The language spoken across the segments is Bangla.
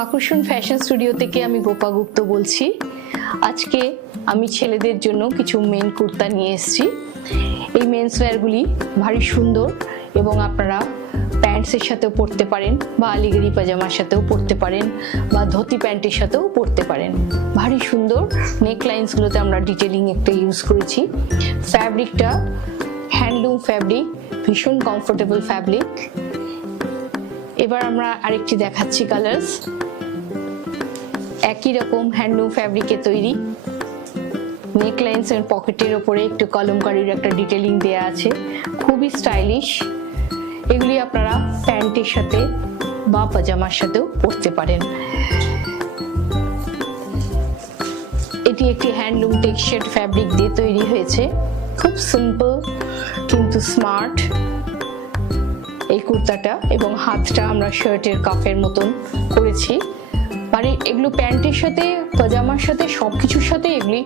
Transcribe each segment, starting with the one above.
আকর্ষণ ফ্যাশন স্টুডিও থেকে আমি গোপা গুপ্ত বলছি। আজকে আমি ছেলেদের জন্য কিছু মেন কুর্তা নিয়ে এসেছি। এই মেন্স ওয়্যারগুলি ভারী সুন্দর এবং আপনারা প্যান্টসের সাথেও পরতে পারেন বা আলিগিরি পাজামার সাথেও পরতে পারেন বা ধুতি প্যান্টের সাথেও পরতে পারেন। ভারী সুন্দর নেকলাইন্সগুলোতে আমরা ডিটেলিং একটা ইউজ করেছি। ফ্যাব্রিকটা হ্যান্ডলুম ফ্যাব্রিক, ভীষণ কমফোর্টেবল ফ্যাব্রিক। এবার আমরা আরেকটি দেখাচ্ছি কালার্স। একই রকম হ্যান্ডলুম ফ্যাব্রিকে তৈরি, নেকলাইন্স এর পকেটের ওপরে একটু কলমকারীর একটা ডিটেলিং দেয়া আছে, খুবই স্টাইলিশ। এগুলি আপনারা প্যান্টের সাথে বা পাজামার সাথেও পরতে পারেন। এটি একটি হ্যান্ডলুম টেক্সচার্ড ফ্যাব্রিক দিয়ে তৈরি হয়েছে, খুব সিম্পল কিন্তু স্মার্ট এই কুর্তাটা, এবং হাতটা আমরা শার্টের কাফের মতন করেছি। মানে এগুলো প্যান্টের সাথে পাজামার সাথে সবকিছুর সাথে এগুলি,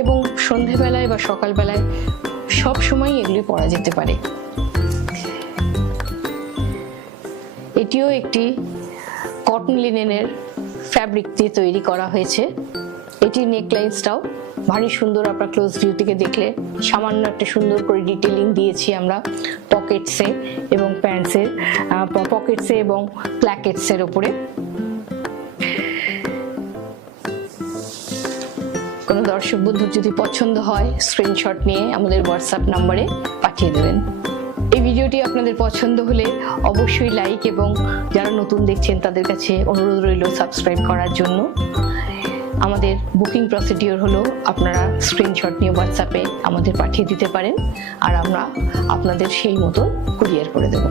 এবং সন্ধেবেলায় বা সকালবেলায় সব সময় এগুলি পরা যেতে পারে। এটিও একটি কটন লিনেনের ফ্যাব্রিক দিয়ে তৈরি করা হয়েছে। এটি নেকলাইন্সটাও ভারী সুন্দর, আপনার ক্লোজ ভিউ থেকে দেখলে সামান্য একটা সুন্দর করে ডিটেলিং দিয়েছি আমরা পকেটসে এবং প্যান্টসের পকেটসে এবং প্ল্যাকেটসের ওপরে। কোনো দর্শক বন্ধুর যদি পছন্দ হয় স্ক্রিনশট নিয়ে আমাদের হোয়াটসঅ্যাপ নাম্বারে পাঠিয়ে দেবেন। এই ভিডিওটি আপনাদের পছন্দ হলে অবশ্যই লাইক, এবং যারা নতুন দেখছেন তাদের কাছে অনুরোধ রইল সাবস্ক্রাইব করার জন্য। আমাদের বুকিং প্রসিডিওর হলো আপনারা স্ক্রিনশট নিয়ে হোয়াটসঅ্যাপে আমাদের পাঠিয়ে দিতে পারেন, আর আমরা আপনাদের সেই মতো কুরিয়ার করে দেব।